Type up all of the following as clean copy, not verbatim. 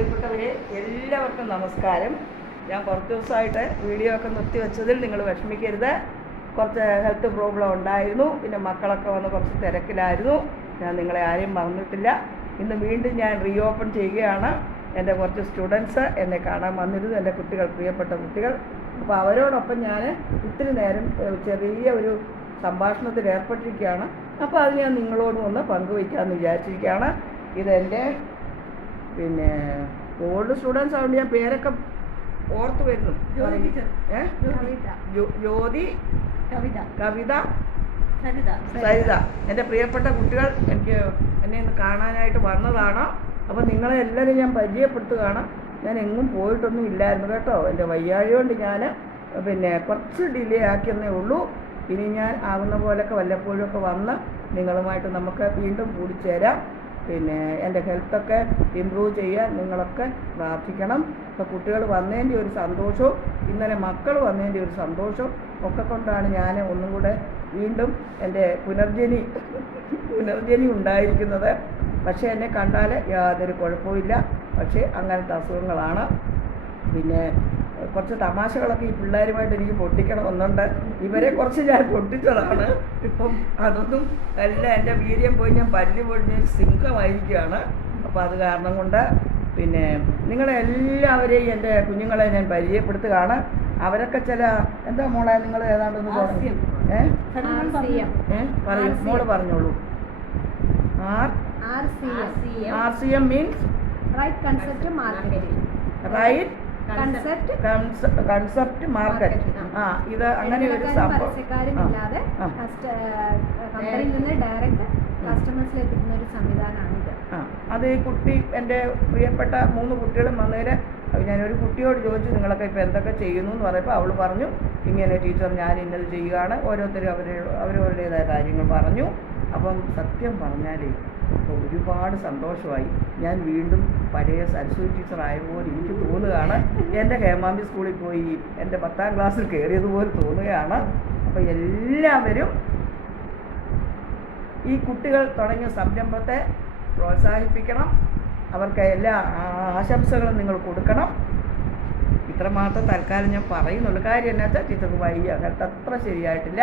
പ്രിയപ്പെട്ടവരെ എല്ലാവർക്കും നമസ്കാരം. ഞാൻ കുറച്ച് ദിവസമായിട്ട് വീഡിയോ ഒക്കെ നിർത്തിവെച്ചതിൽ നിങ്ങൾ വിഷമിക്കരുത്. കുറച്ച് ഹെൽത്ത് പ്രോബ്ലം ഉണ്ടായിരുന്നു, പിന്നെ മക്കളൊക്കെ വന്ന് കുറച്ച് തിരക്കിലായിരുന്നു. ഞാൻ നിങ്ങളെ ആരെയും മറന്നിട്ടില്ല. ഇന്ന് വീണ്ടും ഞാൻ റീഓപ്പൺ ചെയ്യുകയാണ്. എൻ്റെ കുറച്ച് സ്റ്റുഡൻസ് എന്നെ കാണാൻ വന്നിരുന്നു, എൻ്റെ കുട്ടികൾ, പ്രിയപ്പെട്ട കുട്ടികൾ. അപ്പോൾ അവരോടൊപ്പം ഞാൻ ഇത്തിരി നേരം ചെറിയ ഒരു സംഭാഷണത്തിൽ ഏർപ്പെട്ടിരിക്കുകയാണ്. അപ്പോൾ അത് ഞാൻ നിങ്ങളോടും ഒന്ന് പങ്കുവയ്ക്കാമെന്ന് വിചാരിച്ചിരിക്കുകയാണ്. ഇതെൻ്റെ പിന്നെ ഓൾഡ് സ്റ്റുഡൻസ് ആയതുകൊണ്ട് ഞാൻ പേരൊക്കെ ഓർത്ത് വരുന്നു. ജ്യോതി, കവിത, സരിത, എൻ്റെ പ്രിയപ്പെട്ട കുട്ടികൾ എന്നെ ഇന്ന് കാണാനായിട്ട് വന്നതാണ്. അപ്പോൾ നിങ്ങളെ എല്ലാവരും ഞാൻ പരിചയപ്പെടുത്തുകയാണ്. ഞാൻ എങ്ങും പോയിട്ടൊന്നും ഇല്ലായിരുന്നു കേട്ടോ. എൻ്റെ വയ്യാഴി കൊണ്ട് ഞാൻ പിന്നെ കുറച്ച് ഡിലേ ആക്കിയെന്നേ ഉള്ളൂ. ഇനി ഞാൻ ആകുന്ന പോലൊക്കെ വല്ലപ്പോഴുമൊക്കെ വന്ന് നിങ്ങളുമായിട്ട് നമുക്ക് വീണ്ടും കൂടിച്ചേരാം. പിന്നെ എൻ്റെ ഹെൽത്തൊക്കെ ഇമ്പ്രൂവ് ചെയ്യാൻ നിങ്ങളൊക്കെ പ്രാർത്ഥിക്കണം. ഇപ്പോൾ കുട്ടികൾ വന്നതിൻ്റെ ഒരു സന്തോഷവും ഇന്നലെ മക്കൾ വന്നതിൻ്റെ ഒരു സന്തോഷവും ഒക്കെ കൊണ്ടാണ് ഞാൻ ഒന്നും കൂടെ വീണ്ടും എൻ്റെ പുനർജനി ഉണ്ടായിരിക്കുന്നത്. പക്ഷേ എന്നെ കണ്ടാൽ യാതൊരു കുഴപ്പമില്ല. പക്ഷേ അങ്ങനത്തെ അസുഖങ്ങളാണ്. പിന്നെ കുറച്ച് തമാശകളൊക്കെ ഈ പിള്ളേരുമായിട്ട് എനിക്ക് പൊട്ടിക്കണമെന്നുണ്ട്. ഇവരെ കുറച്ച് ഞാൻ പൊട്ടിച്ചതാണ്. ഇപ്പം അതൊന്നും അല്ല, എൻ്റെ വീര്യം പോയി ഞാൻ പല്ല് പൊഴിഞ്ഞ് സിംഹമായിരിക്കുകയാണ്. അപ്പോൾ അത് കാരണം കൊണ്ട് പിന്നെ നിങ്ങളെല്ലാവരെയും എൻ്റെ കുഞ്ഞുങ്ങളെ ഞാൻ പരിചയപ്പെടുത്തുകയാണ്. അവരൊക്കെ ചില എന്താ മോളെ നിങ്ങൾ ഏതാണ്ടൊന്ന് പറഞ്ഞു പറയൂ, മോള് പറഞ്ഞോളൂ. RCM means right concept marketing. Right concept market. ഇത് അങ്ങനെ ഒരു സംഭവം. പരസ്യക്കാരില്ലാതെ കമ്പനിയിൽ നിന്ന് ഡയറക്റ്റ് കസ്റ്റമേഴ്സിൽ എത്തിക്കുന്ന ഒരു സംവിധാനമാണിത്. അത് ഈ കുട്ടി, എൻ്റെ പ്രിയപ്പെട്ട 3 കുട്ടികളും വന്നതിന് ഞാനൊരു കുട്ടിയോട് ചോദിച്ചു നിങ്ങളൊക്കെ ഇപ്പോൾ എന്തൊക്കെ ചെയ്യുന്നു എന്ന് പറയുമ്പോൾ അവൾ പറഞ്ഞു ഇങ്ങനെ ടീച്ചർ ഞാൻ ഇന്നത് ചെയ്യുകയാണ്. ഓരോരുത്തരും അവരവരുടേതായ കാര്യങ്ങൾ പറഞ്ഞു. അപ്പം സത്യം പറഞ്ഞാൽ അപ്പോൾ ഒരുപാട് സന്തോഷമായി. ഞാൻ വീണ്ടും പഴയ സരസ്വതി ടീച്ചറായതുപോലെ എനിക്ക് തോന്നുകയാണ്. എൻ്റെ ഹേമാമ്പി സ്കൂളിൽ പോയി എൻ്റെ 10ാം ക്ലാസ്സിൽ കയറിയതുപോലെ തോന്നുകയാണ്. അപ്പോൾ എല്ലാവരും ഈ കുട്ടികൾ തുടങ്ങിയ സംരംഭത്തെ പ്രോത്സാഹിപ്പിക്കണം. അവർക്ക് എല്ലാ ആശംസകളും നിങ്ങൾ കൊടുക്കണം. ഇത്രമാത്രം തൽക്കാലം ഞാൻ പറയുന്നുള്ളൂ. കാര്യം എന്നാ വെച്ചാൽ ടീച്ചർക്ക് വയ്യ, ഹെൽത്ത് അത്ര ശരിയായിട്ടില്ല.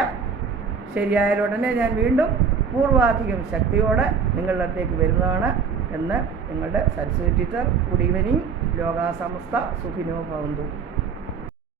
ശരിയായാൽ ഉടനെ ഞാൻ വീണ്ടും പൂർവാധികം ശക്തിയോടെ നിങ്ങളുടെ അടുത്തേക്ക് വരുന്നതാണ് എന്ന് നിങ്ങളുടെ സരസ്വതി ടീച്ചർ. Good evening. ലോകാ സമസ്ത സുഖിനോ ഭവന്തു.